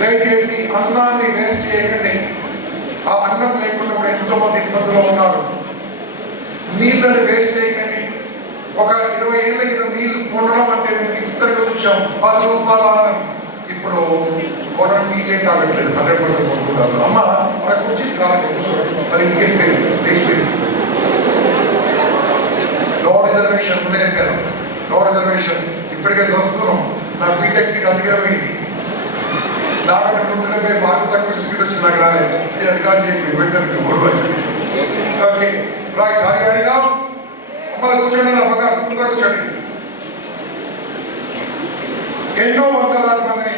దయచేసి అన్నాన్ని వేస్ట్ చేయకండి. ఆ అన్నం లేకుండా కూడా ఎంతో మంది ఇబ్బందులు ఉన్నారు. నీళ్ళని వేస్ట్ చేయకండి. ఒక 20 ఏళ్ళ క్రితం నీళ్లు కొనడం అంటే మేము విచిత్రంగా చూసాం. 10 రూపాయల అన్నం. ఇప్పుడు కొనడం నీళ్ళే తాగట్లేదు, 100% కొనుక్కుంటారు. అమ్మ మన కూర్చి కాదు కూర్చోండి, మరి ఇంకేం లేదు. నో రిజర్వేషన్ ఉండే చెప్పారు. నో రిజర్వేషన్ ఇప్పటికే వస్తున్నాం. నా బీటెక్ సీట్ అధికమైంది. నాకంటే 170 మార్కులు తక్కువ సీట్ వచ్చి నాకు రాలేదు. రికార్డ్ చేయండి పెట్టాను. ఓకే రైట్, అడిగా అమ్మ కూర్చోండి, నా పక్క ముందుగా కూర్చోండి. ఎన్నో వందలాది మందిని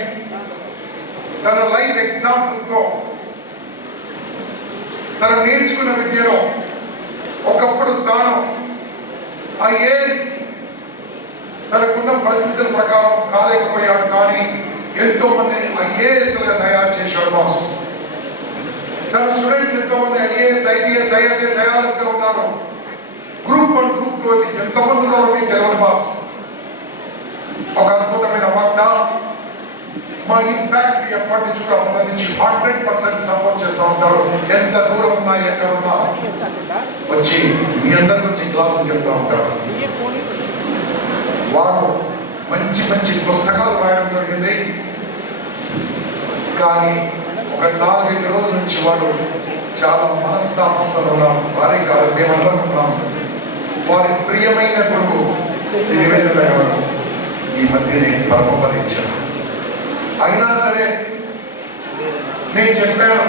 తన లైఫ్ ఎగ్జాంపుల్స్ లో, తన నేర్చుకున్న విద్యలో ఒకప్పుడు తాను ఐఏఎస్ తనకున్న పరిస్థితుల ప్రకారం కాలేకపోయాడు, కానీ ఎంతో మంది ఐఏఎస్లుగా తయారు చేశాడు బాస్. తన స్టూడెంట్స్ ఎంతో మంది ఐఏఎస్, ఐపీఎస్, ఐఆర్ఎస్, ఐఆర్ఎస్ గా ఉన్నారు. గ్రూప్ 1, గ్రూప్ 2 ఎంతమంది ఉన్నారో మీకు తెలియదు బాస్. ఒక అద్భుతమైన వార్త, మా ఇంపాక్ట్ ఎప్పటి నుంచి కూడా మొదటి నుంచి 100% సపోర్ట్ చేస్తూ ఉంటారు. ఎంత దూరం ఉన్నా ఎక్కడ ఉన్నా వచ్చి మీ అందరి గురించి క్లాసులు చెప్తూ ఉంటారు. వారు మంచి మంచి పుస్తకాలు రాయడం జరిగింది, కానీ ఒక 4-5 రోజుల నుంచి వారు చాలా మనస్తాపంతో ఉన్నారు. వారి కాదు, మేమందరం ఉన్నాం. వారి ప్రియమైన కొడుకు శ్రీవేంద్ర గారు ఈ మధ్యనే పరమపదించారు. అయినా సరే నేను చెప్పాను,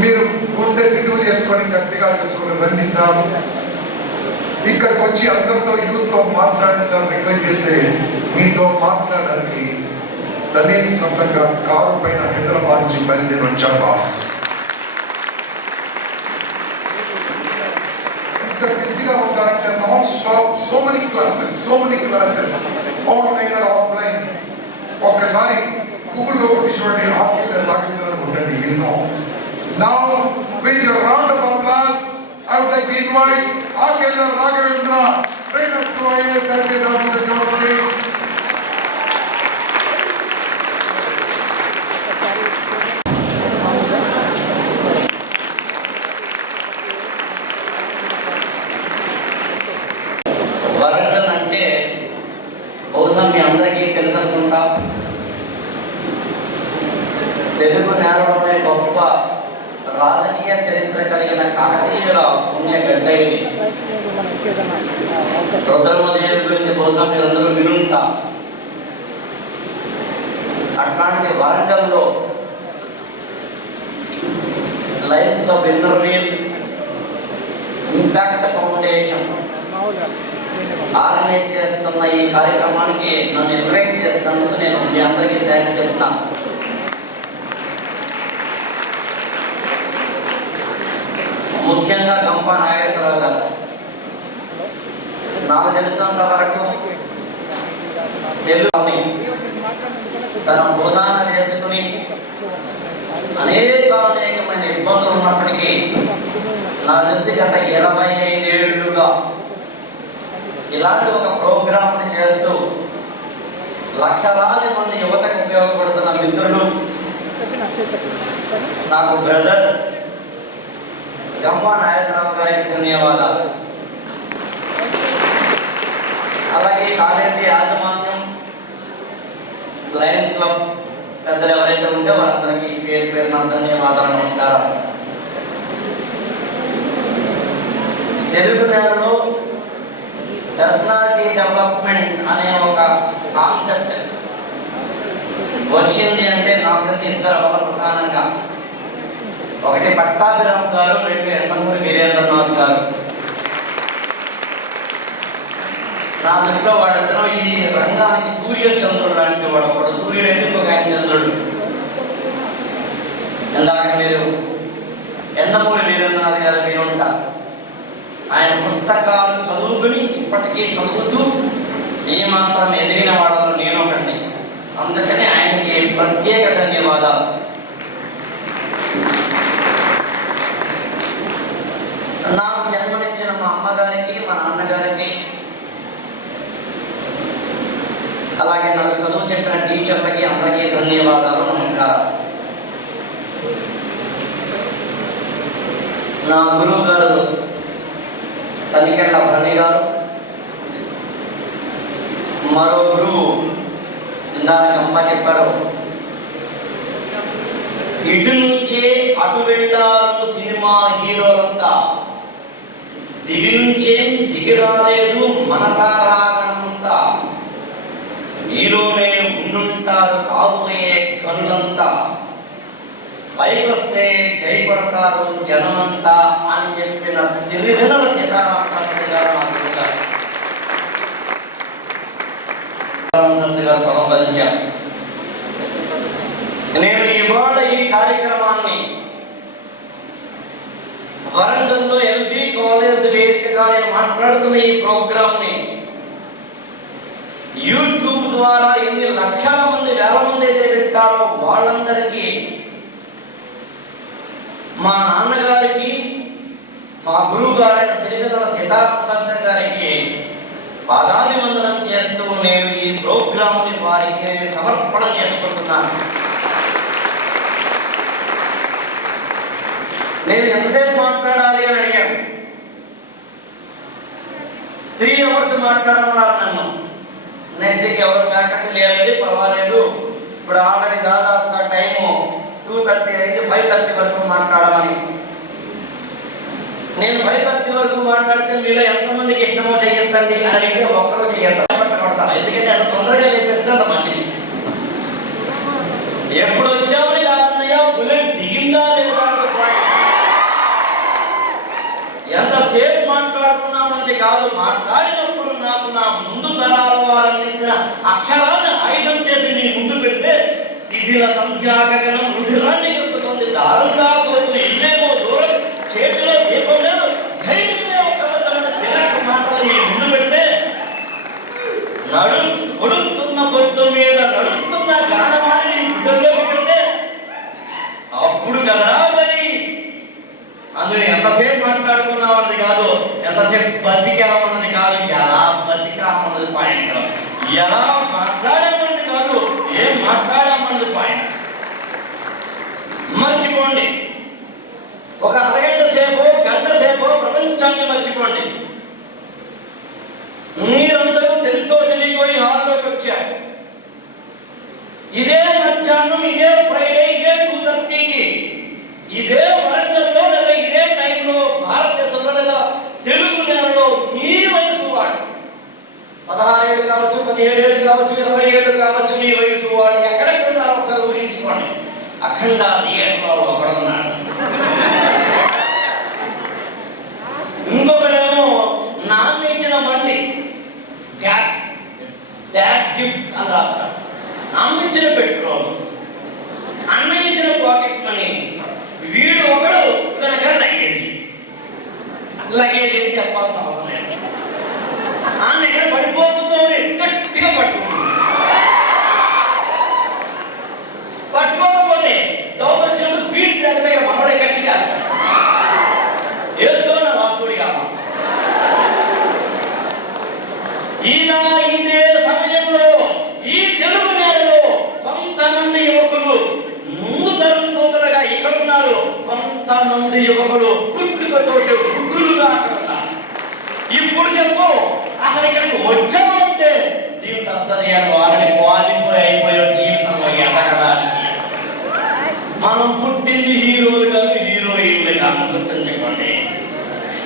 మీరు గుండె తిరుగు చేసుకొని గట్టిగా చేసుకొని రండి సార్, ఇక్కడికి వచ్చి అందరితో యూత్తో మాట్లాడండి సార్ రిక్వెస్ట్ చేస్తే మీతో మాట్లాడడానికి దళిత సొంతంగా కారు పైన హైదరాబాద్ నుంచి బయలుదేరి వచ్చాను బాస్. ఇంత బిజీగా ఉంటారంటే non stop, so many classes online and offline. ఒక్కసారి గూగుల్లో కొట్టి చూడండి, ఆర్కిల్ రాఘవేంద్ర ఉంటుంది. విన్నో now with your round of applause I would like to invite Arkel Raghavendra, trainer to IAS IPS officer John State. Warangal అంటే బహుశా మీ అందరికీ తెలుసు అనుకుంటా. తెలుగు నేలలోనే గొప్ప రాజకీయ చరిత్ర కలిగిన కాకతీయుల పుణ్యగడ్డ ఇది. రుద్రమదేవి గురించి బహుశా మీరందరూ వినుంటా. అట్లాంటి వరంగల్లో Lions club interval impact foundation organise చేస్తున్న ఈ కార్యక్రమానికి నన్ను ఇన్వైట్ చేస్తున్నందుకు నేను మీ అందరికీ థ్యాంక్స్ చెప్తాను. ముఖ్యంగా గంప నాగేశ్వరరావు గారు, నాకు తెలిసినంత వరకు తెలుగుని తన భుజాన వేసుకుని అనేకమైన ఇబ్బందులు ఉన్నప్పటికీ నాకు తెలిసి గత 25 ఏళ్ళుగా ఇలాంటి ఒక ప్రోగ్రామ్ని చేస్తూ లక్షలాది మంది యువతకు ఉపయోగపడుతున్న మిత్రులు, నాకు బ్రదర్ గంప నాగేశ్వరరావు గారికి ధన్యవాదాలు. అలాగే కాలేజీ యాజమాన్యం, లయన్స్ క్లబ్ పెద్దలు ఎవరైతే ఉంటే వాళ్ళందరికీ పేరు పేరున ధన్యవాదాలు, నమస్కారం. తెలుగు నేలలో పర్సనాలిటీ డెవలప్మెంట్ అనే ఒక కాన్సెప్ట్ వచ్చింది అంటే నాకు తెలిసి ఇద్దరు వల్ల ప్రధానంగా, ఒకటి పట్టాభిరామ్ గారు, 2 ఎండమూరి వీరేంద్రనాథ్ గారు. నా దృష్టిలో వాళ్ళిద్దరూ ఈ రంగానికి సూర్య చంద్రుడు లాంటి వాడు. ఒకడు సూర్యుడు అయితే ఇంకొక ఆయన చంద్రుడు. ఇందాక మీరు ఎండమూరి వీరేంద్రనాథ్ గారు మీరు ఉంటారు. ఆయన పుస్తకాలు చదువుకుని ఇప్పటికీ చదువుతూ ఏమాత్రం ఎదిగిన వాళ్ళలో నేను ఒకటి. అందుకని ఆయనకి ప్రత్యేక ధన్యవాదాలు. నాకు జన్మనిచ్చిన మా అమ్మగారికి, మా నాన్నగారికి, అలాగే నాకు చదువు చెప్పిన టీచర్లకి అందరికీ ధన్యవాదాలు, నమస్కారం. నమస్కారం. నా గురువు గారు తల్లికెళ్ళ భరణి గారు, మరో గురువు ఇందాక అమ్మ చెప్పారు, ఇటు నుంచే అటు వెళ్ళారు సినిమా హీరోలంతా, దిగి నుంచేం దిగి రాలేదు మన తారాగణంతా, హీరోనే ఉండుంటారు కాబోయే కనులంతా, పైకొస్తే జై కొడతారు జనమంతా అని చెప్పిన సిరివెన్నెల సీతారామశాస్త్రి గారు మా గురువుగారు. గారు ప్రబలించారు. నేను ఇవాళ ఈ కార్యక్రమాన్ని వరంగల్లో ఎల్బీ కాలేజ్ వేదికగా నేను మాట్లాడుతున్న ఈ ప్రోగ్రామ్ని యూట్యూబ్ ద్వారా ఎన్ని లక్షల మంది వేల మంది అయితే వింటారో వాళ్ళందరికీ, మా నాన్నగారికి, మా గురువు గారైన సిరివెన్నెల సీతారామశాస్త్రి గారికి పాదాభివందనం చేస్తూ నేను ఈ ప్రోగ్రామ్ని వారికి సమర్పణ చేసుకుంటున్నాను. నేను ఎంతసేపు మాట్లాడాలి అని అడిగాను. 3 hours మాట్లాడమన్నారు నన్ను. నెక్స్ట్ ఎవరు ఫ్యాకల్టీ లేదండి, పర్వాలేదు, ఇప్పుడు ఆల్రెడీ దాదాపుగా టైము 2:30 అయితే 5:30 వరకు మాట్లాడమని. నేను 5:30 వరకు మాట్లాడితే మీలో ఎంతమందికి ఇష్టమో చెయ్యండి అని అడిగితే ఒక్కరూ చెయ్యతాను, పట్టకూడతాను. ఎందుకంటే అంత తొందరగా లేకపోతే అంత మంచిది. ఎప్పుడు వచ్చామని కాదన్నయ్యా, బుల్లెట్ దిగిందా లేదా, ఎంతసేపు మాట్లాడుతున్నామని కాదు, మాట్లాడినప్పుడు నాకు నా ముందు తరాల వారు అందించిన అక్షరాన్ని ఆయుధం చేసి నీ ముందు పెడితే శిథిల సంధ్యాగగనం రుధిరాన్ని కలుపుతోంది, దారుణంగా కోరుకుని ఇల్లేమో దూరం, చేతిలో దీపం లేదు, ధైర్యమే కవచమైన తిరగ మాటలు నీ ముందు పెడితే నడుస్తున్న పొద్దు మీద నడుస్తున్న గానమాని నీ గుడ్డల్లో పెడితే అప్పుడు కదా మరి. అందులో ఎంతసేపు మాట్లాడుకున్నామన్నది కాదు, ఎంతసేపు బతికామన్నది కాదు, ఎలా బతికామన్నది పాయింట్. ఎలా మాట్లాడామన్నది కాదు, ఏం మాట్లాడామన్నది పాయింట్. మర్చిపోండి, ఒక అరగంట సేపు గంట సేపు ప్రపంచాన్ని మర్చిపోండి. మీరందరూ తెలుసో తెలియపోయి హాల్లోకి వచ్చారు. ఇదే మధ్యాహ్నం, ఇదే ఫ్రైడే, ఇదే 2:30కి ఇదే వరంగల్లో లేదా ఇదే టైంలో భారతదేశంలో లేదా తెలుగు నేలలో మీ వయసు వాడు 16 ఏళ్ళు కావచ్చు, 17 ఏళ్ళు కావచ్చు, 20 ఏళ్ళు కావచ్చు, మీ వయసు వాడు ఎక్కడికి ఉన్నారో ఒకసారి ఊహించుకోండి. అఖండ థియేటర్లో ఒకడున్నాడు, ఇంకొకడేమో నాన్న ఇచ్చిన బండి డాష్ గిఫ్ట్ అని రాస్తాడు, అమ్మ ఇచ్చిన పెట్రోల్, అన్న ఇచ్చిన పాకెట్ మనీ, వీడు ఒకడు వెనక లగేజ్ ఏం చెప్పాల్సిన అవసరం లేదు. ఆమె ఎక్కడ పడిపోతుందో గట్టిగా పట్టుకోకపోతే దౌర్వచ్చిన స్పీడ్ బ్రేక్ మనోడే గట్టిగా వేసుకోవాలి వాస్తుడి కాదు. ఇలా ఇదే సమయంలో ఈ తెలుగు నేలలో కొంతమంది యువకులు ముందు తరం తోతలుగా ఇక్కడ ఉన్నారు, కొంతమంది యువకులు పుట్టుకతోటి వృద్ధులుగా ఇప్పుడు చెప్పు అసలు ఇక్కడికి వచ్చామంటే దీంతో అసలు వారిని క్వాలిఫై అయిపోయే జీవితంలో ఎదగడానికి. మనం పుట్టింది హీరోలు కాదు, హీరోయిన్లు కాదు, గుర్తుంచుకోండి.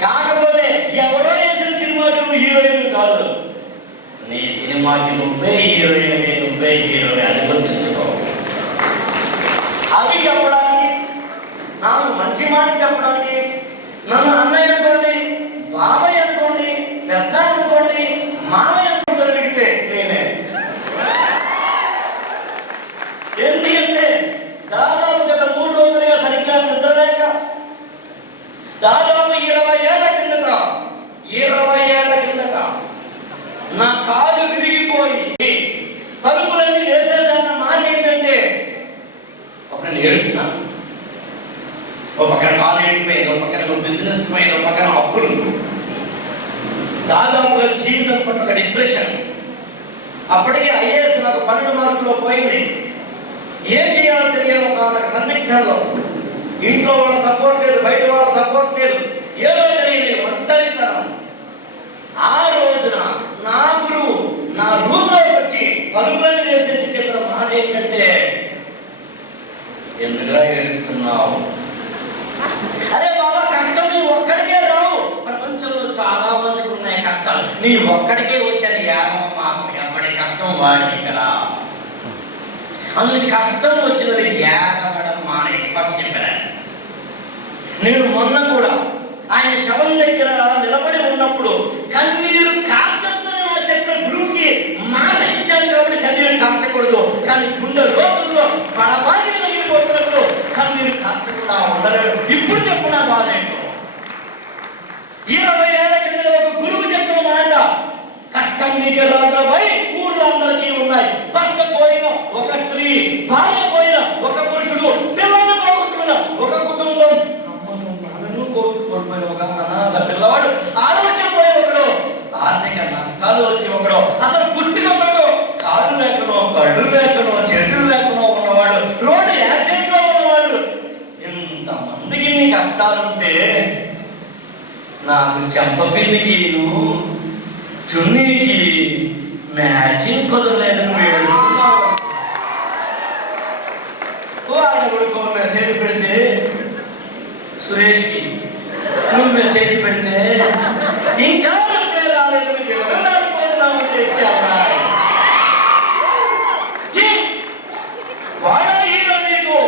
కాకపోతే ఎవడో వేసిన సినిమాకి నువ్వు హీరోయిన్ కాదు, నీ సినిమాకి నువ్వే హీరోయిన్, నువ్వే హీరోయిన్, అది గుర్తుంచుకో. అవి చెప్పడానికి, నాకు మంచి మాట చెప్పడానికి, నన్ను అన్నయ్య అనుకోండి, బాబాయ్ అనుకోండి, పెద్ద అనుకోండి, మామయ్య అనుకోండి జరిగితే నేనే. ఎందుకంటే దాదాపు గత 3 రోజులుగా సరిగ్గా నిద్రలేక దాదాపు 20 ఏళ్ల కిందట నా కాలు విరిగిపోయి తలుపులన్నీ వేసేసాన్న మాట ఏంటంటే అప్పుడు నేను ఏడుస్తున్నాను. ఒక పక్కన కాలు వెళ్ళిపోయింది, ఒక పక్కన బిజినెస్ పోయింది, ఒక పక్కన అప్పులు, దాదాపుగా జీవితం పట్ల ఒక డిప్రెషన్. అప్పటికే ఐఏఎస్ నాకు 12 మార్కుల్లో పోయింది. ఏం చేయాలో తెలియదు. ఒక సందిగ్ధంలో ఇంట్లో వాళ్ళ సపోర్ట్ లేదు, బయట వాళ్ళ సపోర్ట్ లేదు, ఏదో తెలియదు, ఒంటరితనం. ఆ రోజున నా గురువు నా రూమ్లో వచ్చి తలుపులను వేసేసి చెప్పిన మాట ఏంటంటే, ఎందుకులా ఏడుస్తున్నావు? అరే బాబా, కష్టం నీ ఒక్కడికే రావు, ప్రపంచంలో చాలా మందికి ఉన్నాయి కష్టాలు, నీ ఒక్కడికే వచ్చాను. మాకు ఎవరి కష్టం వాడిని కదా. అందులో కష్టం వచ్చినది ఏడవడం మానేది ఫస్ట్ చెప్పాను. నేను మొన్న కూడా ఆయన శవం దగ్గర నిలబడి ఉన్నప్పుడు కన్నీరు కార్చొద్దని చెప్పిన గురువుకి మాట ఇచ్చాను కాబట్టి కన్నీరు కార్చకూడదు, కానీ గుండె లోతుల్లో పడబాగి నగిలిపోతున్నప్పుడు కన్నీరు కార్చకుండా ఉండలేడు. ఇప్పుడు చెప్పిన బాధ ఏంటో, 20 ఏళ్ల కింద ఒక గురువు చెప్పిన మాట, కష్టం నీకే రాజాపై ఊర్లో అందరికీ ఉన్నాయి. భర్త పోయిన ఒక స్త్రీ, భార్య పోయిన ఒక పురుషుడు, పిల్లలు పోగొట్టుకున్న ఒక కుటుంబం, అమ్మను నాన్నను కోల్పోయిన ఒక అనాథ పిల్లవాడు, ఆరోగ్యం పోయి ఒకడు, ఆర్థిక నష్టాలు వచ్చి ఒకడు, అసలు పుట్టినప్పుడు కాళ్ళు లేకనో కళ్ళు లేకనో చేతులు లేకనో ఉన్నవాడు, రోడ్డు యాక్సిడెంట్ లో ఉన్నవాడు, ఇంతమందికి నీ కష్టాలుంటే నాకు చెంపపిల్లికి చున్నీకి మ్యాచింగ్ కుదరలేదని వేడుతున్నావు. ఆయన కొడుకు మెసేజ్ పెడితే, సురేష్కి నువ్వు మెసేజ్ పెడితే ఇంకా రిప్లై రాలేదు, మీకు ఎవరైపోతున్నావు తెచ్చావా? వాడా హీరో? నీకు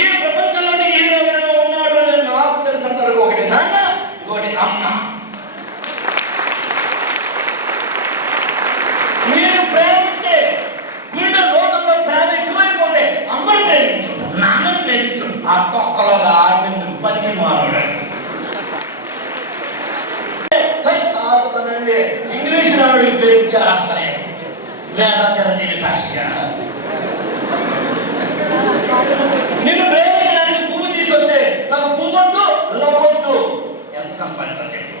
ఈ ప్రపంచంలోని హీరో ఉన్నాడు అని నాకు తెలిసినంత వరకు ఒకటి నాన్న, ఇంకోటి అమ్మ. మీరు ప్రేమిస్తే గుండె లోకంలో ప్రేమ ఎక్కువైపోతే అమ్మని ప్రేమించు, నాన్నని ప్రేమించు. ఆ తొక్కలో ఆడెందుకు పని మారాడు? ఇంగ్లీష్ నాడు ప్రేమించారు అసలే లేదా చిరంజీవి సాక్షిగా. నిన్ను ప్రేమించడానికి పువ్వు తీసుకొస్తే నాకు పువ్వొద్దు లవ్వొద్దు. ఎంత సంపాదిస్తా చెప్పు,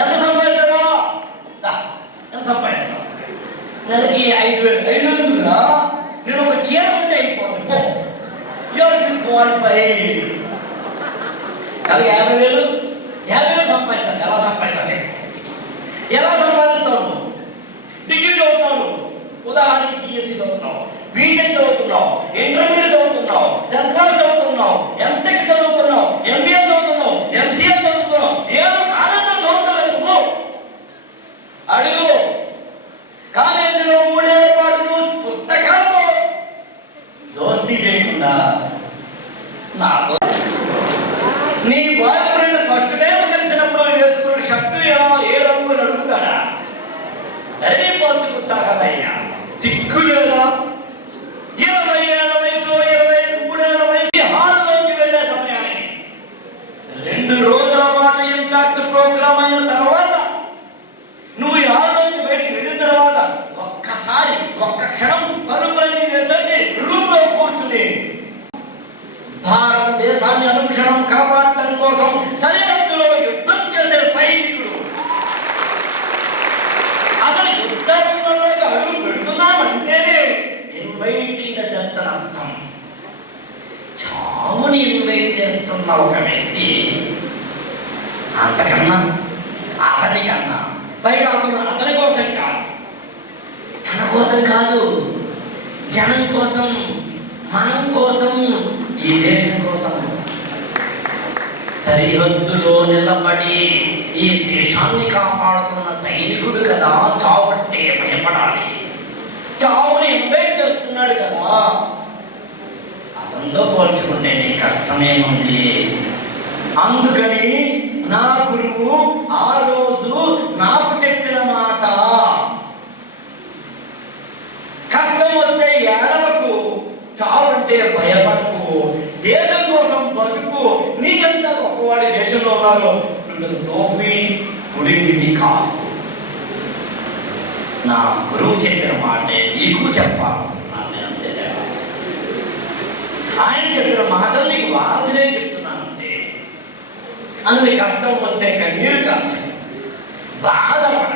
ఎంత సంపాదిస్తారా? ఎంత సంపాదిస్తా? నెలకి 5,000. 5,000 ఎందుకురా? నేను ఒక చీర కొంటే అయిపోతుంది. పో, యూఆర్ డిస్క్వాలిఫైడ్. అలాగే 50,000 సంపాదిస్తాను. ఎలా సంపాదిస్తాను చెప్పు, ఎలా సంపాదిస్తాను? డిగ్రీ చదువుతాను, ఉదాహరణకి బిఎస్సీ చదువుతున్నావు, బీటెక్ చదువుతున్నావు, ఇంటర్మీడియట్ చదువుతున్నావు, 10th క్లాస్ చదువుతున్నావు, ఎంటెక్ చదువుతున్నావు, ఎంబీఏ చదువుతున్నావు, ఎంసీఏ చదువుతున్నావు, ఏదో కాలేజీలో చదువుతున్నావు. అడుగు, కాలేజీలో 3 ఏళ్ల పాటు పుస్తకాలతో దోస్తీ చేయకుండా నాకు నీ బాయ్ ఫ్రెండ్ ఫస్ట్ టైం కలిసినప్పుడు వేసుకున్న షర్టు ఏ రంగు అని అడుగుతాడా? రెడీ పొందుకుంటా కదయ్యా, సిగ్గు లేదా? 20 ఏళ్ల వయసు, 23 ఏళ్ల వయసు హాల్లోకి వెళ్ళే సమయానికి 2 రోజుల పాటు ఇంపాక్ట్ ప్రోగ్రామ్ అయిన తర్వాత నువ్వు ఈ హాల్లోకి బయటికి వెళ్ళిన తర్వాత ఒక్కసారి ఒక్క క్షణం తలుపులన్నీ వేసేసి రూమ్ లో కూర్చుని భారతదేశాన్ని అనుక్షణం కాపాడటం కోసం సరిహద్దులో యుద్ధం చేసే సైనికుడు అసలు యుద్ధంలోకి అడుగు పెడుతున్నామంటేనే ఇన్వైటింగ్ డెత్ అని అర్థం. చావుని ఇన్వైట్ చేస్తున్న ఒక వ్యక్తి అంతకన్నా అతనికన్నా పైగా అతని కోసం కాదు, తన కోసం కాదు, జనం కోసం, మనం కోసం, ఈ దేశం కోసం సరిహద్దులో నిలబడి ఈ దేశాన్ని కాపాడుతున్న సైనికుడు కదా. చావంటే భయపడాలి, చావుని ఇన్వైట్ చేస్తున్నాడు కదా. అతనితో పోల్చుకుంటే నీ కష్టమేముంది? అందుకని నా గురువు ఆ రోజు నాకు చెప్పిన మాట, కష్టం వస్తే ఏడవకు, చావంటే భయపడకు, దేశం కోసం బతుకు. నీకెంత గొప్పవాడి దేశంలో ఉన్నారు, నువ్వు తోపి పుడివి కాదు. నా గురువు చెప్పిన మాటే నీకు చెప్పాలనుకున్నాను అంతే. ఆయన చెప్పిన మాటలు నీకు వారధినే చెప్తున్నాను అంతే. అందుకే కష్టం వస్తే కన్నీరు కాదు, బాధపడ,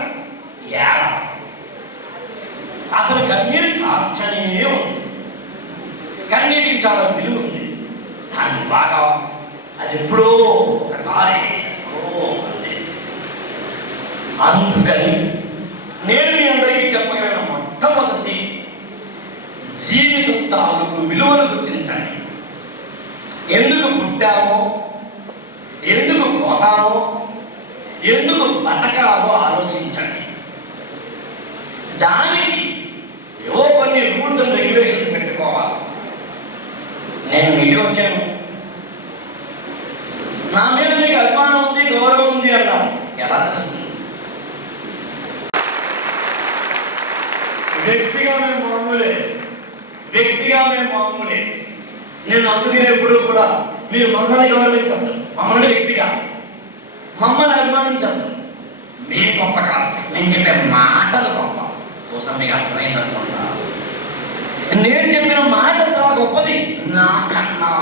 అసలు కన్నీరు కాదు. మార్చనే ఉంది. కన్నీటికి చాలా విలువ ఉంది. దాన్ని బాగా అది ఎప్పుడో ఒకసారి అంతే. అందుకని నేను మీ అందరికీ చెప్పగలిగిన మొట్టమొదటి జీవితం తాలూకు విలువను గుర్తించండి. ఎందుకు పుట్టామో, ఎందుకు పోతామో, ఎందుకు బతకాలో ఆలోచించండి. దానికి ఏవో కొన్ని రూల్స్ అండ్ రెగ్యులేషన్స్ పెట్టుకోవాలి. నేను మీకు వచ్చాను, నా మీద మీకు అభిమానం ఉంది, గౌరవం ఉంది అన్నాను. ఎలా తెలుస్తుంది? వ్యక్తిగా మేము మామూలే. నేను అందుకనే ఎప్పుడు కూడా మీరు మమ్మల్ని గౌరవించద్దు, మమ్మల్ని వ్యక్తిగా మమ్మల్ని అభిమానించద్దు. మీ గొప్ప కాదు, నేను చెప్పే మాటలు గొప్ప. కోసం మీకు అర్థమైందనుకుంటా. నేను చెప్పిన మాట చాలా గొప్పది నాకన్నా.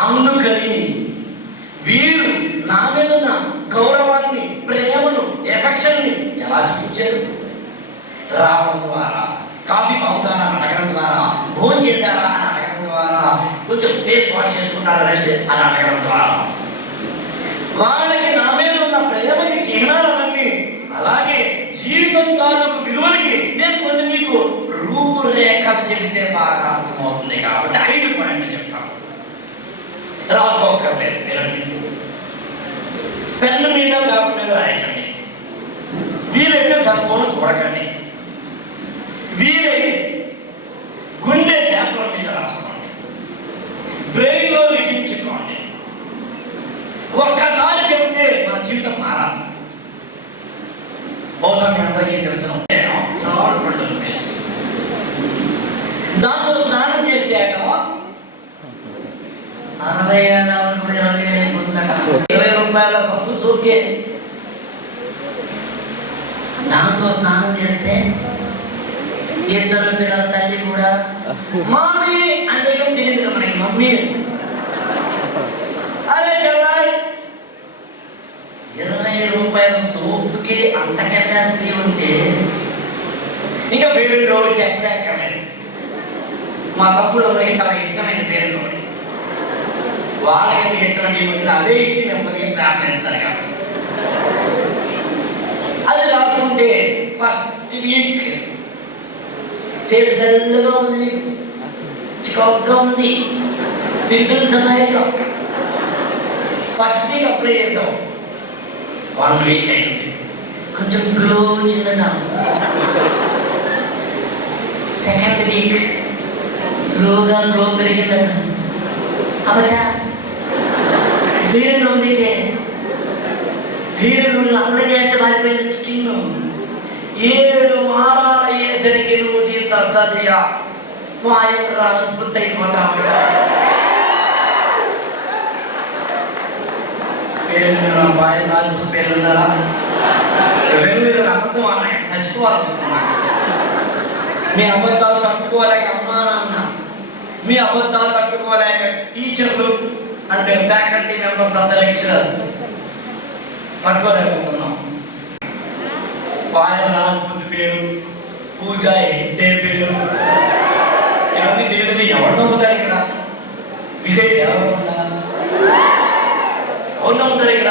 అందుకని వీరు నా మీద ఉన్న గౌరవాన్ని, ప్రేమను, ఎఫెక్షన్ని ఎలా చూపించారు? రావడం ద్వారా, కాఫీ తాగుతారా అని అడగడం ద్వారా, భోజనం చేశారా అని అడగడం ద్వారా, కొంచెం ఫేస్ వాష్ చేసుకుంటారా రెస్ట్ అని అడగడం ద్వారా వాళ్ళకి నా మీద ఉన్న ప్రేమకి చిహ్నాలన్నీ, అలాగే జీవితం తాలూకు విలువలకి నేను కొన్ని మీకు రూపురేఖలు చెబితే బాగా అర్థమవుతుంది. కాబట్టి 5 పాయింట్లు చెప్తాను. రాసుకోకర్లేదు, వినండి. పెన్ను మీద, పేపర్ మీద రాయకండి. వీలైతే సెల్ ఫోన్ చూడకండి. వీలైతే గుండె పేపర్ మీద రాసుకోండి. బ్రెయిన్లో లిఖించుకోండి. ఒక్కసారి చెప్తే మన జీవితం మారాలి. బహుశా మీ అందరికీ తెలిసిన దాంట్లో స్నానం చేసాక 60 ఏళ్ళ వరకు 20 ఏళ్ళు అయిపోతుందట. 20 రూపాయల సత్తు సూకే దాంతో స్నానం చేస్తే 2 పిల్లల తల్లి కూడా మమ్మీ అంటే ఏం తెలియదు మనకి. మమ్మీ అరే చెల్లాయి 20 రూపాయల సోపుకి అంత కెపాసిటీ ఉంటే ఇంకా పేరు రోజు చెప్పలేక్కర్లేదు. మా తమ్ముళ్ళందరికీ చాలా ఇష్టమైన పేరు రోజు. వాళ్ళకి ఎందుకు ఇష్టమైన ఏమిటి అదే ఇచ్చి నెమ్మదిగా ప్రారంభిస్తారు. కాబట్టి అది రాసుకుంటే ఫస్ట్ వీక్ ఫేస్ డల్గా ఉంది, చికాక్గా ఉంది, పింపుల్స్ ఉన్నాయి. ఫస్ట్ వీక్ అప్లై చేసావు, 1 వీక్ అయింది, కొంచెం గ్లో వచ్చిందట. సెకండ్ వీక్ స్లోగా గ్లో పెరిగిందట. అవచా పీరియడ్ ఉందిటే పీరియడ్ అప్లై చేస్తే మారిపోయింది స్కిన్. 7 వారాలు అయ్యేసరికి నువ్వు దీని తస్తదియా పాయలు రాజుపూర్తి అయిపోతావు. పేరున్నారా? పాయలు రాజుపూర్తి పేరున్నారా? మీరు అబద్ధం అన్నాయి, చచ్చిపోవాలనుకుంటున్నాను. మీ అబద్ధాలు తట్టుకోలేక అమ్మా నాన్న, మీ అబద్ధాలు తట్టుకోలేక టీచర్లు అంటే ఫ్యాకల్టీ మెంబర్స్ అంతా లెక్చరర్స్ తట్టుకోలేకపోతున్నాం. పాయల రాజపూతి పేరు, పూజ హెగ్డే పేరు, ఇవన్నీ తెలియదు. ఎవరు నమ్ముతారు ఇక్కడ? విషయం ఎవరు నమ్ముతారు ఇక్కడ?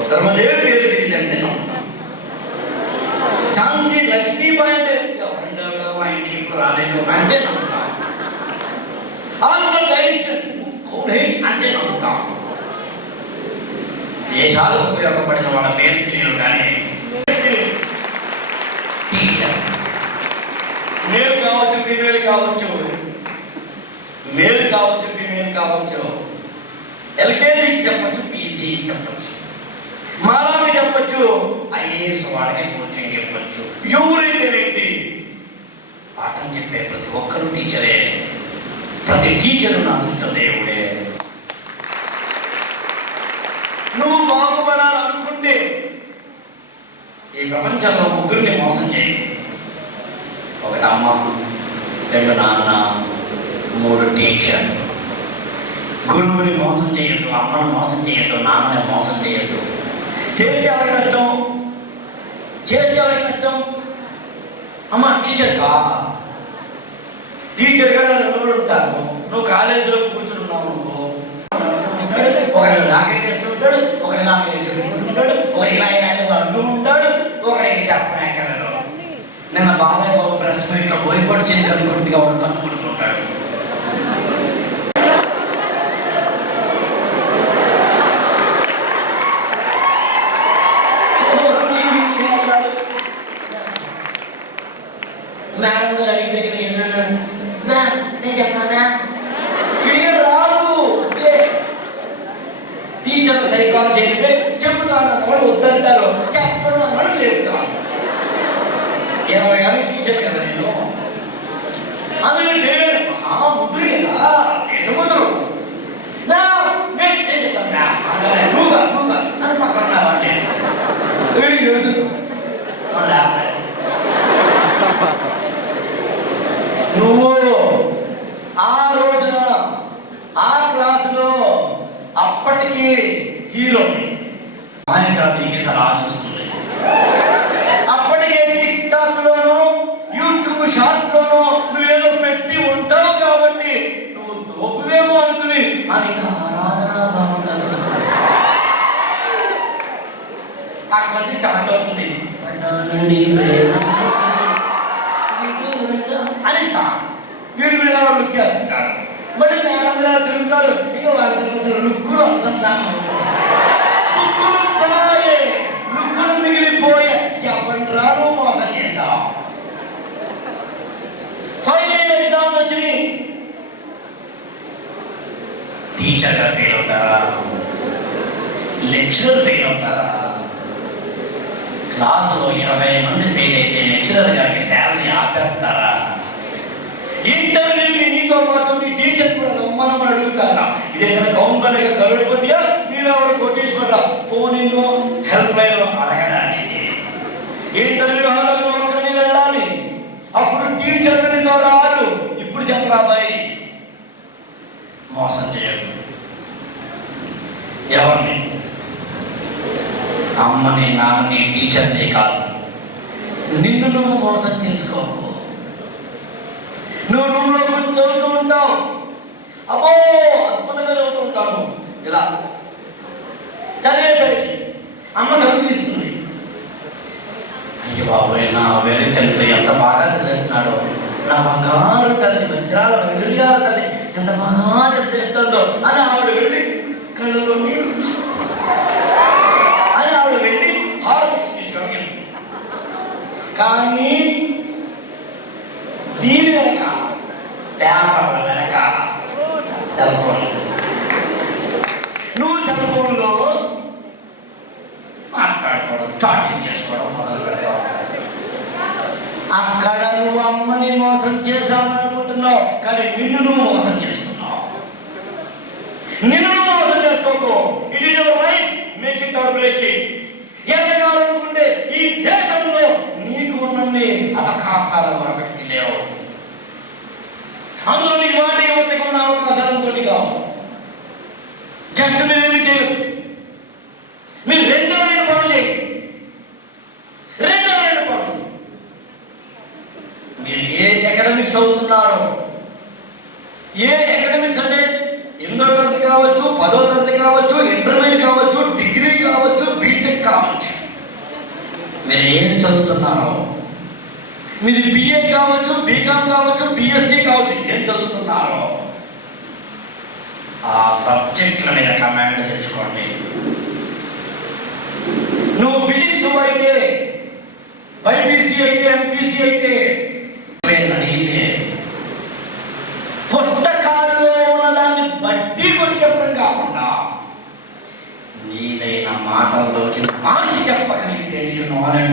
ఉత్తరమదేవి పేరు తెలియదంటే నమ్ముతాం. ఝాన్సీ లక్ష్మీబాయి అంటే ఎవరంటే ఇంటికి ఇప్పుడు రాలేదు అంటే నమ్ముతాం. ఆల్బర్ట్ ఐన్స్టీన్ అంటే నమ్ముతాం. దేశాలకు ఉపయోగపడిన వాళ్ళ పేరు తెలియదు కానీ టీచర్ మేల్ కావచ్చు, ఫీమేల్ కావచ్చు, మేల్ కావచ్చు, ఫీమేల్ కావచ్చు, ఎల్కేజీకి చెప్పచ్చు, పీజీకి చెప్పచ్చు, మాలాకి చెప్పచ్చు, ఐఏఎస్ వాళ్ళకి కోచింగ్ చెప్పచ్చు. ఎవరైతే పాఠం చెప్పే ప్రతి ఒక్కరు టీచరే. ప్రతి టీచరు నా దృష్టిలో దేవుడే. నువ్వు బాగుపడాలనుకుంటే ఈ ప్రపంచంలో 3 మోసం చేయి. 1 అమ్మ, 2 నాన్న, 3 టీచర్. గురువుని మోసం చేయొద్దు, అమ్మని మోసం చేయొద్దు, నాన్నని మోసం చేయొద్దు. చేస్తే ఎవరికి నష్టం? చేస్తే ఎవరికి అమ్మ టీచర్గా నేను నిలబడి ఉంటాను, నువ్వు కాలేజీలో కూర్చున్నావు, నువ్వు ఒకడు రాకెట్ వేస్తుంటాడు, ఒకడు ఉంటాడు, ఒకడు ఇలా అంటూ ఉంటాడు, ఒకడికి చెప్పలేకలరు. నిన్న బాబాయ్ బాబు ప్రెస్ మీట్లో బోయపాటి చేయని కనుకొట్టుగా వాడు కనుక్కుంటుంటాడు. మేడం గారు అడిగి దగ్గర ఏదన్నా నేను చెప్పనా రాదు. టీచర్ సైకాలజీ అంటే చెబుతాను అన్నవాడు వద్దంటారు, చెప్పడం అన్నవాడు చెబుతాను. 20 ఏళ్ళ టీచర్ కదా నేను. అందుకంటే ముదురు కదా, దేశముదురు. నేను చెప్తాను నువ్వుగా అని పక్కన రావాలి. నువ్వు ఆ రోజున ఆ క్లాసులో అప్పటికి హీరోని నీకు సలహా చూస్తుంది. అప్పటికే టిక్ టాక్ లోనో యూట్యూబ్ షార్ట్ లోనో నువ్వేదో పెట్టి ఉంటావు కాబట్టి నువ్వు తోపువేమో అనుకుని ఆయనకి ఆరాధన బాగుంటుంది. అక్కడి నుంచి స్టార్ట్ అవుతుంది అని స్టార్ట్. వీళ్ళు లుక్ చేస్తుంటారు, మళ్ళీ మేడం గారు తిరుగుతారు, ఇక వాళ్ళ తర్వాత లుక్కులు అనుసంధానం అవుతారు. లుక్కులు మిగిలిపోయే చెప్పంటారు, మోసం చేశావు. ఫైనల్ ఎగ్జామ్స్ వచ్చినాయి, టీచర్గా ఫెయిల్ అవుతారా, లెక్చరర్ ఫెయిల్ అవుతారా? క్లాసులో 20 మంది ఫెయిల్ అయితే లెక్చరర్ గారికి శాలరీ ఆపేస్తారా? ఇంటర్వ్యూకి నీతో పాటు మీ టీచర్ కూడా రమ్మని అడుగుతారా? ఇదేదైనా కౌంటర్గా కరుడిపోతే మీరు ఎవరు కోటేశ్వర ఫోన్ ఇన్నో హెల్ప్ లైన్ అడగడానికి ఇంటర్వ్యూ హాల్లో ఒక్కరిని వెళ్ళాలి. అప్పుడు టీచర్ నీతో రారు. ఇప్పుడు చెప్పరా బాయ్, మోసం చేయదు. ఎవరిని? అమ్మని, నాన్నని, టీచర్ని కాదు, నిన్ను నువ్వు మోసం చేసుకోకు. నువ్వు రూమ్లో కూర్చొని చదువుతూ ఉంటావు, అబ్బో అద్భుతంగా చదువుతూ ఉంటాను. ఇలా చదివేసరికి అమ్మ చదువు తీస్తుంది. అయ్యో బాబోయ్, నా వేరే తల్లి ఎంత బాగా చదివేస్తున్నాడో, నా బంగారు తల్లి, వజ్రాల వెలుగాల తల్లి ఎంత బాగా చదివేస్తుందో అని ఆవిడ వెళ్ళి కళ్ళలో నీళ్ళు అని ఆవిడ వెళ్ళి హార్లిక్స్ తీసుకోవాలి. కానీ దీని వెనక, పేపర్ల వెనక సెల్ ఫోన్. నువ్వు సెల్ ఫోన్లో మాట్లాడుకోవడం, చాటింగ్ చేసుకోవడం మొదలు పెడతావు. అక్కడ నువ్వు అమ్మని మోసం చేసావనుకుంటున్నావు, కానీ నిన్ను నువ్వు మోసం చేస్తున్నావు. నిన్ను నువ్వు మోసం చేసుకోకు. It is your right, make it or break it. ఎదగాలనుకుంటే ఈ దేశంలో నీకు ఉన్నన్ని అవకాశాలు మరొకటి లేవు. అందులో నీకు వాటి యువతకు ఉన్న అవకాశాలు కొన్ని కావు. జస్ట్ మీరేమి చేయదు, మీరు రెండో పనులు చేయండి. రెండు పనులు మీరు ఏ ఎకడమిక్స్ చదువుతున్నారో, ఏ ఎకడమిక్స్ అంటే 8వ తరగతి కావచ్చు, 10వ తరగతి కావచ్చు, ఇంటర్మీడియట్ కావచ్చు, డిగ్రీ కావచ్చు, బీటెక్ కావచ్చు, మీరు ఏది చదువుతున్నారో, మీది బిఏ కావచ్చు, బీకామ్ కావచ్చు, బిఎస్సి కావచ్చు, ఏం చదువుతున్నారో ఆ సబ్జెక్టుల మీద కమాండ్ తెచ్చుకోండి. నువ్వు ఫిజిక్స్ అయితే, బైపీసీ అయితే, ఎంపీసీ అయితే అడిగితే పుస్తకాల్లో ఉన్నదాన్ని బట్టి కొట్టి చెప్పడం కాకుండా నీదైన మాటల్లోకి మార్చి చెప్పగలిగితే నీకు నాలెడ్జ్.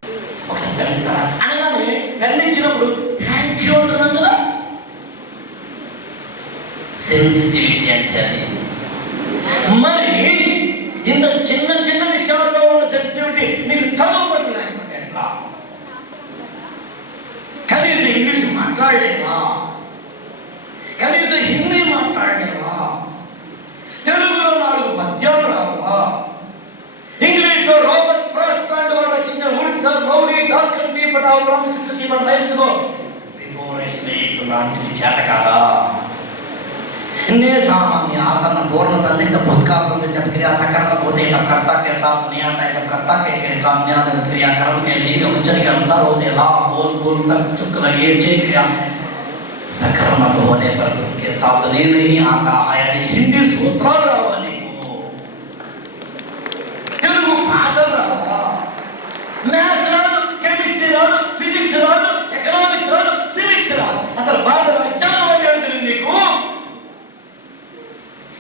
ఒకసారి పెంచుతారా అనగానే పెంచినప్పుడు థ్యాంక్ యూ అంటున్నాం కదా. సెన్సిటివిటీ అంటే అది. మరి ఇంత చిన్న చిన్న విషయాల్లో ఉన్న సెన్సిటివిటీ నీకు చదువు పట్ల లేకపోతే ఎట్లా? కనీసం ఇంగ్లీష్ మాట్లాడలేవా? కనీసం హిందీ మాట్లాడలేవా? తెలుగులో 4 పద్యాలు రావా? ఇంగ్లీష్లో రాబర్ట్ ఫ్రాస్ట్ వాళ్ళు రచించిన ఉల్సర్ మౌలి డార్కన్ దీపట ప్రాబ్లం చుట్టూ keep life go before I sleep లాంటిది చేత కాదా? सामान्य आसन पूर्ण संदिग्ध भूतकाल जब क्रिया सकारात्मक होते हैं तब कर्ता के साथ नहीं आता है, जब कर्ता के साथ नहीं आता है क्रिया कर्म के लिंग उच्चार के अनुसार होते हैं। लाभ बोल बोल सब चुक लगे जे क्रिया सकारात्मक होने पर उनके साथ नहीं आता है। यानी हिंदी सूत्र रावने को तेलुगु भाषा रावा मैथ्स राव केमिस्ट्री राव फिजिक्स राव ఎకనామిక్స్ రాదు సివిక్స్ రాదు అసలు బాధ రాజ్యాంగం అంటే నీకు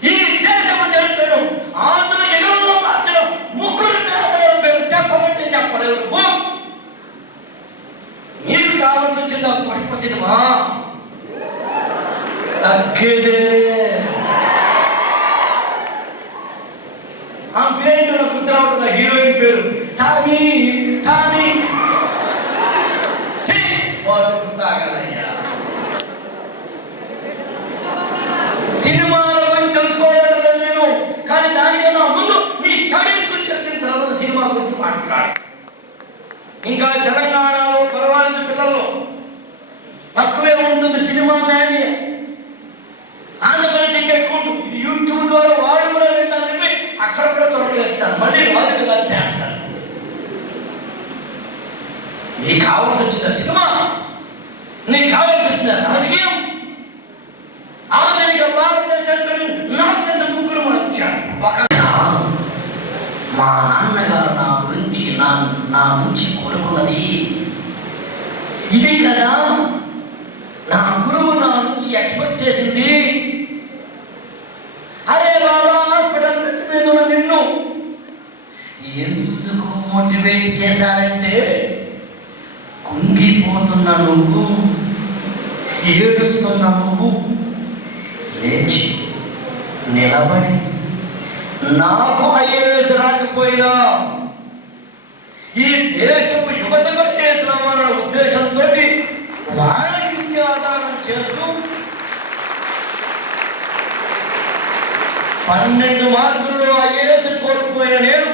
ఈ దేశం చరిత్రను ఆంధ్ర ఎగరంలో మార్చడం ముగ్గురు నేతల పేరు చెప్పమంటే చెప్పలేవు. నీకు కావాల్సి వచ్చింది పుష్ప సినిమా తగ్గేదే. ఆ పేరు నాకు గుర్తు రావట్లేదు, హీరోయిన్ పేరు సామి సామి సినిమాల గురించి తెలుసుకోవాలంటే నేను, కానీ దానికన్నా ముందు మీ స్టడీస్ గురించి చెప్పిన తర్వాత సినిమా గురించి మాట్లాడు. ఇంకా తెలంగాణలో పర్వాలేదు, పిల్లల్లో తక్కువే ఉంటుంది సినిమా మ్యాని. ఆంధ్రప్రదేశ్ ఇంకా ఎక్కువ ఉంటుంది. ఇది యూట్యూబ్ ద్వారా వాడు కూడా వింటాను చెప్పి అక్కడ కూడా చూడగలుగుతాను. మళ్ళీ రాదు కదా ఛాన్స్. నీకు కావాల్సి వచ్చిన సినిమా, నీకు కావాల్సి వచ్చిన రాజకీయం, ఆధునిక భారతదేశాన్ని నాలుగు ముగ్గురు మార్చారు. ఒక మా నాన్నగారు నా గురించి నా నుంచి కోరుకున్నది ఇది కదా, నా గురువు నా నుంచి ఎక్స్పెక్ట్ చేసింది. అరే బాబా హాస్పిటల్ బెడ్ మీద ఉన్న నిన్ను ఎందుకు మోటివేట్ చేశారంటే, కుంగిపోతున్న నువ్వు, ఏడుస్తున్న నువ్వు లేచి నిలబడి నాకు ఐఏఎస్ రాకపోయినా ఈ దేశపు యువతకు ఐఏఎస్ రావాలన్న ఉద్దేశంతో వాళ్ళకి విద్యాదానం చేస్తూ 12 మార్కుల్లో ఐఏఎస్ కోల్పోయిన నేను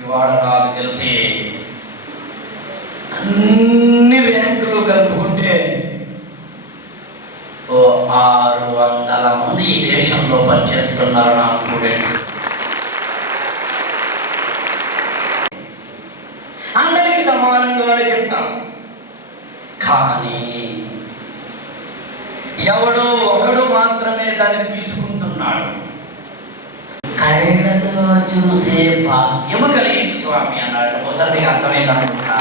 ఇవాళ నాకు తెలిసి అన్ని ర్యాంకులు కలుపుకుంటే 600 మంది ఈ దేశంలో పనిచేస్తున్నారు నా స్టూడెంట్స్. అందరికీ సమానంగానే చెప్తాం, కానీ ఎవడో ఒకడు మాత్రమే దాన్ని తీసుకుంటున్నాడు. కళ్ళతో చూసే భాగ్యము కలిగించు స్వామి అన్నాడు. ఒకసారి అర్థమైంది అనుకుంటా.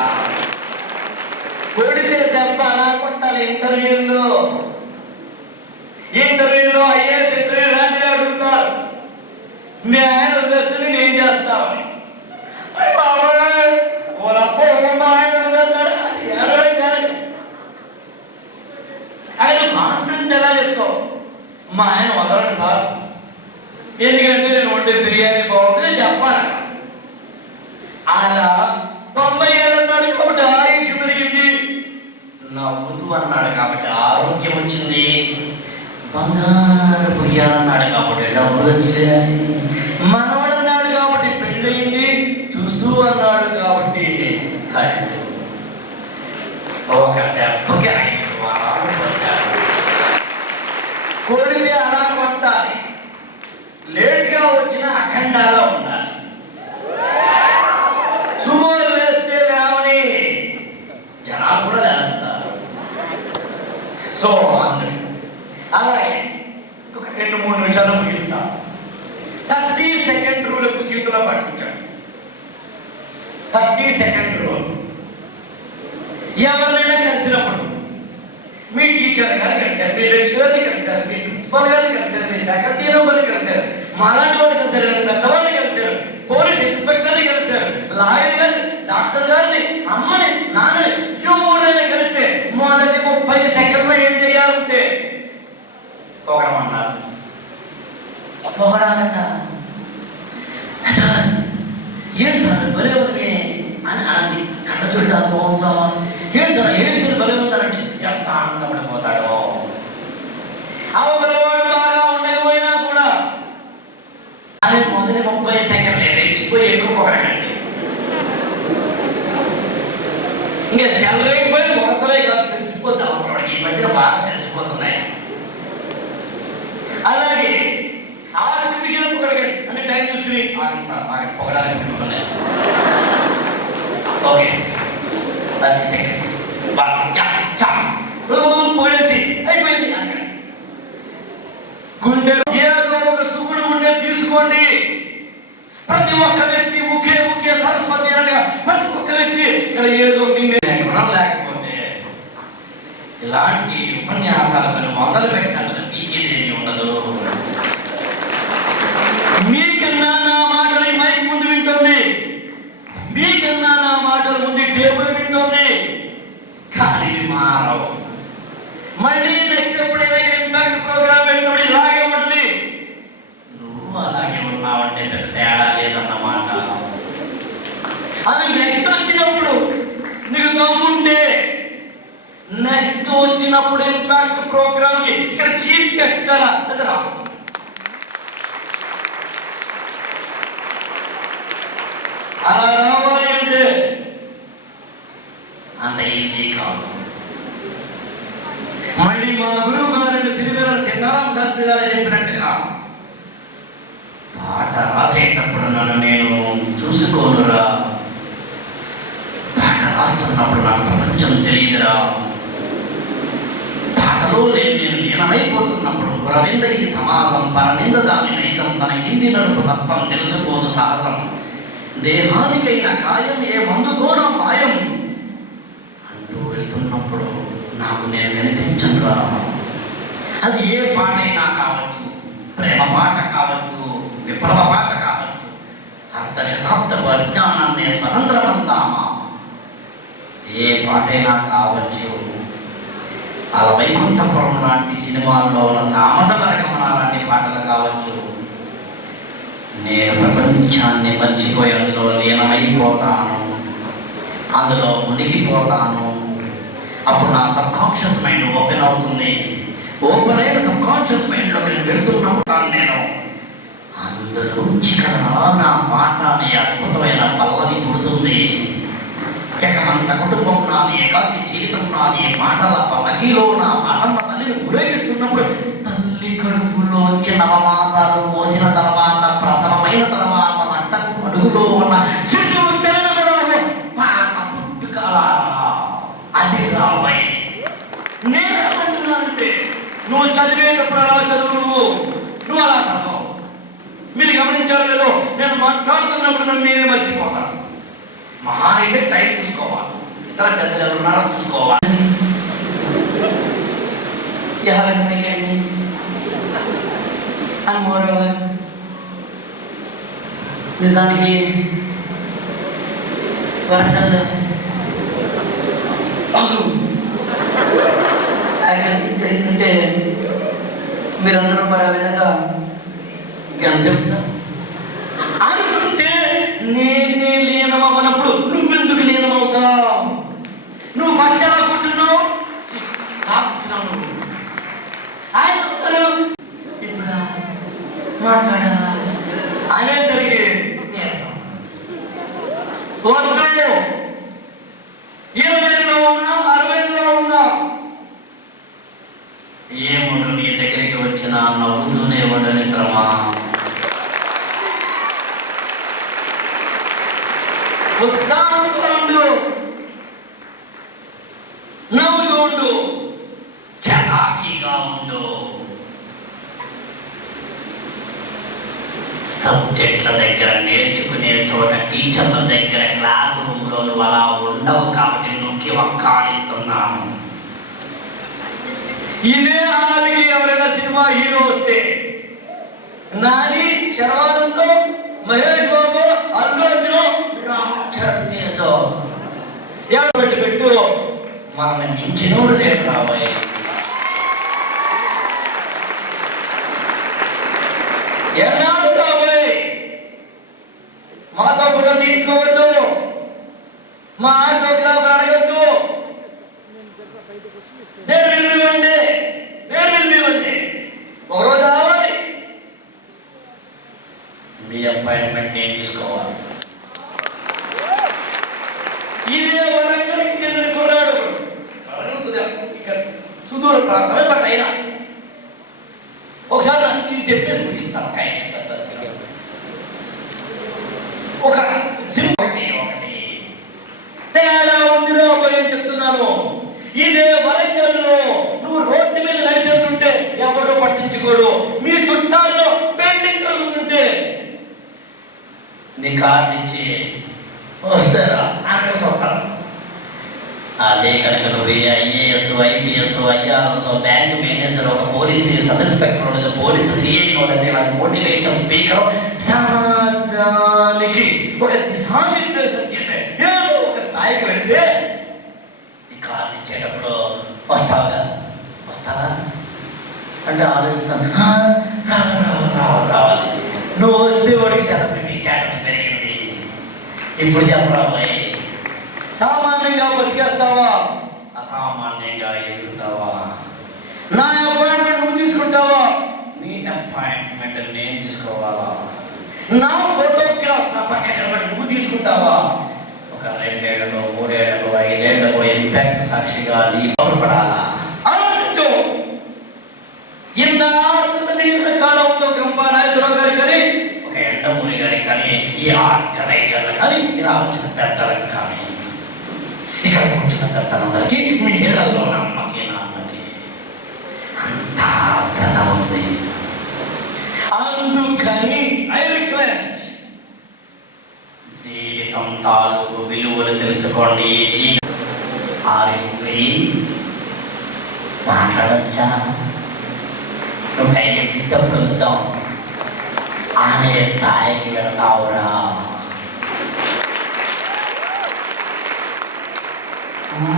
కొడితే దెబ్బ అలా కొట్టాలి. ఇంటర్వ్యూలో ఐఏఎస్ ఇంటర్వ్యూ లాంటివి అడుగుతారు. మీ ఆయన వదిలేస్తుంది నేను చేస్తామని. ఆయన కాన్ఫిడెన్స్ ఎలా చెప్తావు? మా ఆయన వదలండి సార్, ఎందుకంటే నేను వండే బిర్యానీ బాగుంటుంది చెప్పాలి. అలా 90 ఏళ్ళు అన్నాడు కాబట్టి ఆయుష్ పెరిగింది, నవ్వుతూ అన్నాడు కాబట్టి ఆరోగ్యం వచ్చింది. బంగారు పొయ్యాలన్నాడు కాబట్టి డబ్బులు వచ్చాయి. మనవడు అన్నాడు కాబట్టి పెళ్ళయింది. చూస్తూ అన్నాడు కాబట్టి ఒక దెబ్బకి 5 వారాలు పడ్డాడు. కొడితే అలా కొట్టాలి, లేట్గా వచ్చిన అఖండాలో ఉండాలి. సుమోలు వేస్తే లేవని జనాలు కూడా లేస్తారు. సో అందుకే అలాగే ఒక 2-3 నిమిషాలు ముగిస్తా. 30 సెకండ్ రూల్ జీవితంలో పాటించాడు. 30 సెకండ్ రూల్. ఎవరినైనా కలిసినప్పుడు, మీ టీచర్ గారు కలిసారు, మీ లెక్చరర్ని కలిసారు, మీ ప్రిన్సిపల్ గారిని కలిసారు, మీ ఫ్యాకల్టీ మెంబర్ని కలిసారు, మాలాంటి వాడిని కలిసారు, పెద్దవాళ్ళని కలిసారు, పోలీస్ ఇన్స్పెక్టర్ని కలిసారు, లాయర్ గారిని, డాక్టర్ గారిని, అమ్మని, నాన్నని, ఎవరైనా కలిస్తే మొదటి 30 సెకండ్లో ఏం చేయాలంటే పొగడమన్నారు. పొగడాలంట. ఏంటి సార్ భలే ఉంది అని అనండి. కళ్ళ చూడు చాలా బాగుంది సార్. ఏంటి సార్ ఏం చేసి భలే ఉందనండి. ఎంత ఆనందపడిపోతాడో. అవతల వాడు బాగా ఉండకపోయినా కూడా అది మొదటి 30 సెకండ్లే రెచ్చిపోయి ఎక్కువ పొగడకండి. ఇంకా చెల్లలేకపోయి వార్తలే కాదు తెలిసిపోద్ది అవతలకి. ఈ మధ్యన బాగా తెలిసిపోతున్నాయి. అలాగే 6 నిమిషాలు పొగడగండి అంటే టైం చూసుకుని పొగడానికి పెట్టుకున్నాయి. ఓకే 30 seconds పోయేసి అయిపోయింది. గుండె ఏదో ఒక సుగుడు గుండె తీసుకోండి. ప్రతి ఒక్క వ్యక్తి ముఖ్య సరస్వతి అనగా ప్రతి ఒక్క వ్యక్తి ఇక్కడ ఏదో గుణం లేకపోతే ఇలాంటి ఉపన్యాసాలు కొన్ని మొదలు పెట్టాలని పీకేదేమి ఉండదు. మీకన్నా నా మాటలు మైక్ ముందు వింటుంది, మీకన్నా నా మాటలు ముందు టేబుల్ వింటుంది, కానీ మారవు. మళ్ళీ నెక్స్ట్ ఎప్పుడైనా ఇంపాక్ట్ ప్రోగ్రామ్ పెట్టినప్పుడు ఇలాగే ఉంటుంది. నువ్వు అలాగే ఉన్నావంటే పెద్ద తేడా లేదన్నమాట. అది నెక్స్ట్ వచ్చినప్పుడు నీకు దమ్ముంటే నెక్స్ట్ వచ్చినప్పుడు ఇంపాక్ట్ ప్రోగ్రామ్ కి ఇక్కడ చీఫ్ గెస్ట్ కదా అలా రావాలి అంటే అంత ఈజీ కాదు. మళ్ళీ మా గురువు గారు సిరివెల సీతారాం శాస్త్రి గారు చెప్పినట్టుగా పాట రాసేటప్పుడు నన్ను నేను చూసుకోనురా, పాట రాస్తున్నప్పుడు నాకు ప్రపంచం తెలియదురా, పాటలో నేను లీనమైపోతున్నప్పుడు గురవింద ఈ సమాసం పరనింద దాని నైజం తన కింది నలుపు తత్వం తెలుసుకోదు సాహసం, దేహానికైన కాయం ఏ మందుతోనో మాయం అంటూ వెళ్తున్నప్పుడు నాకు నేను కనిపించనురా. అది ఏ పాటైనా కావచ్చు, ప్రేమ పాట కావచ్చు, విప్లవ పాట కావచ్చు, అర్ధ శతాబ్దపు అజ్ఞానాన్ని స్వతంత్రమందామా, ఏ పాటైనా కావచ్చు. అలా వైకుంఠపురం లాంటి సినిమాల్లో ఉన్న సామసపరగమన లాంటి పాటలు కావచ్చు. నేను ప్రపంచాన్ని మర్చిపోయి అందులో లీనమైపోతాను, అందులో మునిగిపోతాను. అప్పుడు నా సబ్కాన్షియస్ మైండ్ ఓపెన్ అవుతుంది. ఓపెన్ అయిన సబ్కాన్షియస్ మైండ్లోకి నేను వెళ్తున్నప్పుడు నేను అందులోంచి కదా నా పాట అనే అద్భుతమైన పల్లవి పుడుతుంది. జగమంత కుటుంబం నాది, ఏకాకి జీవితం నాది, మాటల పల్లకీలో నా పాటన్న తల్లిని ఊరేగిస్తున్నప్పుడు తల్లి కడుపులోంచి 9 మాసాలు మోసిన తర్వాత, ప్రసవమైన తర్వాత నట్టకు అడుగులో ఉన్న శిశువు తెలంగాణలో పాట పుట్టుకలారా అది రాబోయే. నేనేమంటున్నానంటే నువ్వు చదివేటప్పుడు అలా చదువు, నువ్వు అలా చదువు. మీరు గమనించారు లేదో, నేను మాట్లాడుతున్నప్పుడు నన్ను నేనే మర్చిపోతాను. మహా అయితే టైం చూసుకోవాలి, ఇతర పెద్దలు ఎవరున్నారో చూసుకోవాలి. నిజానికి వరంగల్ జరిగిందంటే మీరందరూ మరి ఆ విధంగా ఇంకేం చెప్తున్నా అనుకుంటే నేనే లీనమవ్వనప్పుడు నువ్వెందుకు లీనమవుతావు? నువ్వు ఫస్ట్ ఎలా కూర్చున్నావు? కూర్చున్నావు ఆయన ఇప్పుడు మాట్లాడాలా అనేసరికి వద్దు. 20లో ఉన్నా 60లో ఉన్నా ఏముండు నీ దగ్గరికి వచ్చినా నవ్వుతూనే ఉండనిద్రమా. ఉత్సాహంగా ఉండు, నవ్వుతూ ఉండు, చలాకీగా ఉండు. సబ్జెక్ట్ల దగ్గర నేర్చుకునే చోట టీచర్ల దగ్గర క్లాస్ రూమ్లో అలా ఉండవు కాబట్టి నొక్కి వక్కాడిస్తున్నాను. ఇదే హాల్కి ఎవరైనా సినిమా హీరో వస్తే నాని, శర్వానంద్, మహేష్ బాబు, అల్లు అర్జున్, ఎవరు పెట్టు మనల్ని మించినోడు లేదు రాబోయే. ఎన్నాడు రాబోయే మాతో ఫోటో తీసుకోవద్దు, మా ఆటోగ్రాఫ్ అడగద్దు. ఒకరోజు రావాలి, మీ అపాయింట్మెంట్ నేను తీసుకోవాలి. ఇదే వరంగల్కి చెందిన సుదూర ప్రాంతమే. బట్ అయినా ఒకసారి నాకు ఇది చెప్పేసి ముగిస్తాను. ఒక ఒకటి తేడా ఉందిరా భయం చెప్తున్నాను. ఇదే వరంగల్లో నువ్వు రోడ్డు మీద నడిచేస్తుంటే ఎవరో పట్టించుకోడు. మీ చుట్టాల్లో పెయింటింగ్ జరుగుతుంటే నీ కార్ నుంచి వస్తారా ఆకర్షిస్తారు. అదే కనుక నువ్వు IAS, IPS, IRS, bank manager, ఒక పోలీసు సబ్ ఇన్స్పెక్టర్ ఉండదు, పోలీసు సిఐ ఉండదు, మోటివేషనల్ స్పీకర్, సమాజానికి ఒక దిశానిర్దేశం చేసే ఏదో ఒక స్థాయికి వెళితే ఈ కార్డు ఇచ్చేటప్పుడు వస్తావా అంటే ఆలోచిస్తాను. రావాలి. నువ్వు వస్తే వాడికి సెలబ్రిటీ స్టేటస్ పెరిగింది. ఇప్పుడు చెప్పరాబాయి, సామాన్యంగా బతికేస్తావా, అసామాన్యంగా ఎదుగుతావా? నా అపాయింట్మెంట్ నువ్వు తీసుకుంటావా, నీ అపాయింట్మెంట్ నేను తీసుకోవాలా? నా ఫోటోగ్రాఫ్ నా పక్కన నిలబడి నువ్వు తీసుకుంటావా? ఒక 2 ఏళ్లలో, 3 ఏళ్లలో, 5 ఏళ్లలో ఇంపాక్ట్ సాక్షిగా నీ పడాలా? ఆలోచించు. ఇంత కాలం ఉందో గంపారాయణరావు గారి కానీ, ఒక ఎండమూరి గారికి కానీ, ఈ ఆర్గనైజర్లు కానీ, ఇలా వచ్చిన పెద్దలకు కానీ, ఇక్కడ కూర్చున్న పెద్దలందరికీ మీ ఇళ్లలో అమ్మకి నాన్నకి అంత అర్థన ఉంది. అందుకని ఐ రిక్వెస్ట్, జీవితం తాలూకు విలువలు తెలుసుకోండి. Are you free? మాట్లాడచ్చా? నువ్వు టైం ఇప్పిస్తే కలుద్దాం అనే స్థాయికి వెళ్తావురా?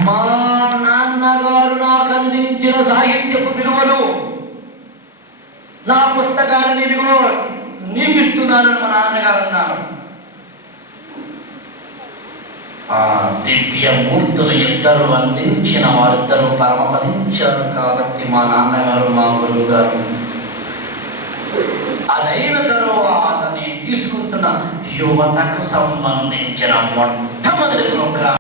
మా నాన్నగారు నాకు అందించిన సాహిత్యపు విలువలు, నా పుస్తకాలను ఇదిగో నీకు ఇస్తున్నానని మా నాన్నగారు అన్నారు. ఆ దివ్యమూర్తులు ఇద్దరు అందించిన వారిద్దరూ పరమపదించారు కాబట్టి మా నాన్నగారు మా గురువు గారు. అదైన తరువాత నేను తీసుకుంటున్న యువతకు సంబంధించిన మొట్టమొదటి ప్రోగ్రాం.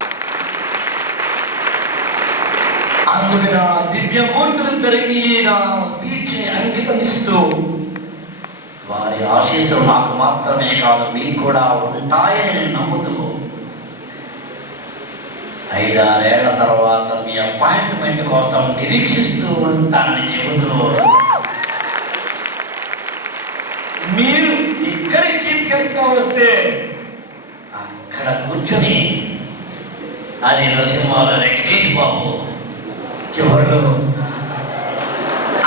అందుకే నా దివ్యమూర్తులిద్దరికీ నా స్పీచ్ని అంకితమిస్తూ, వారి ఆశీస్సులు నాకు మాత్రమే కాదు మీకు కూడా ఉంటాయని నేను నమ్ముతూ, 5-6 ఏళ్ల తర్వాత మీ అపాయింట్మెంట్ కోసం నిరీక్షిస్తూ ఉంటానని చెబుతూ, మీరు ఇక్కడి చీఫ్ గెస్ట్గా వస్తే అక్కడ కూర్చొని అది నరసింహాల వెంకటేష్ బాబు చివరిలో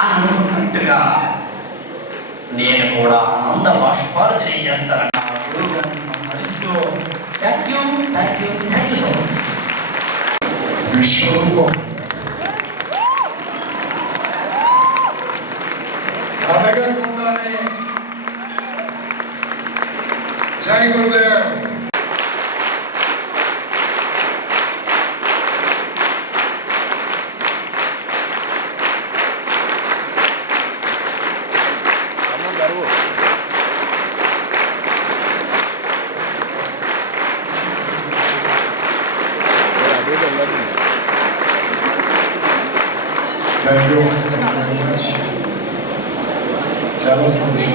అనుకున్నట్టుగా నేను కూడా ఆనంద బాష్పాలు తెలియజేస్తానని నా గురువు గారిని సంహరిస్తూ, థ్యాంక్ యూ సో మచ్. అడగకుండానే జై Gurudev. Thank you very much. చాలా సంతోషం.